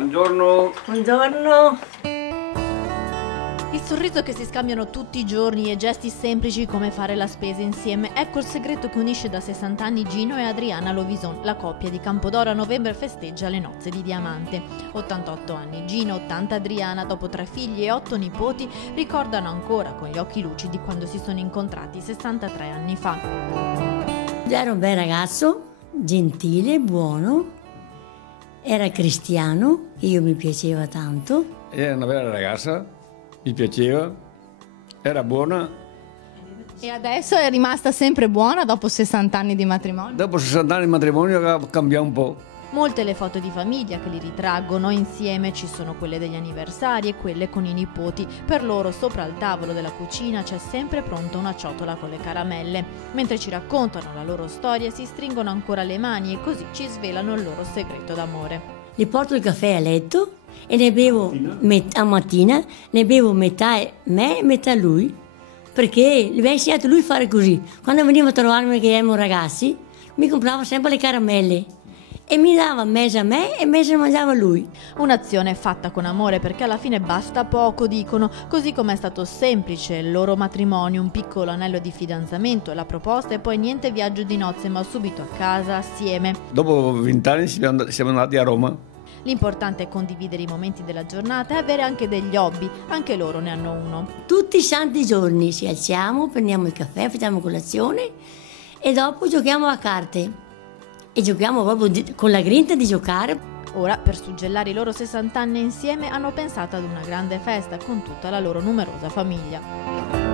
Buongiorno. Buongiorno. Il sorriso che si scambiano tutti i giorni e gesti semplici come fare la spesa insieme, ecco il segreto che unisce da 60 anni Gino e Adriana Lovison. La coppia di Campodoro a novembre festeggia le nozze di diamante. 88 anni Gino, 80 Adriana, dopo 3 figli e 8 nipoti, ricordano ancora con gli occhi lucidi quando si sono incontrati 63 anni fa. Era un bel ragazzo, gentile, buono, era cristiano, io mi piaceva tanto. Era una bella ragazza. Mi piaceva, era buona. E adesso è rimasta sempre buona dopo 60 anni di matrimonio? Dopo 60 anni di matrimonio ha cambiato un po'. Molte le foto di famiglia che li ritraggono insieme, ci sono quelle degli anniversari e quelle con i nipoti. Per loro sopra il tavolo della cucina c'è sempre pronta una ciotola con le caramelle. Mentre ci raccontano la loro storia si stringono ancora le mani e così ci svelano il loro segreto d'amore. Gli porto il caffè a letto e ne bevo a mattina, ne bevo metà me e metà lui, perché mi ha insegnato lui a fare così. Quando veniva a trovarmi che eravamo ragazzi, mi comprava sempre le caramelle e mi dava mezzo a me e mezzo mangiava lui. Un'azione fatta con amore perché alla fine basta poco, dicono, così come è stato semplice il loro matrimonio, un piccolo anello di fidanzamento, la proposta e poi niente viaggio di nozze ma subito a casa assieme. Dopo 20 anni siamo andati a Roma. L'importante è condividere i momenti della giornata e avere anche degli hobby, anche loro ne hanno uno. Tutti i santi giorni ci alziamo, prendiamo il caffè, facciamo colazione e dopo giochiamo a carte. E giochiamo proprio con la grinta di giocare. Ora, per suggellare i loro 60 anni insieme, hanno pensato ad una grande festa con tutta la loro numerosa famiglia.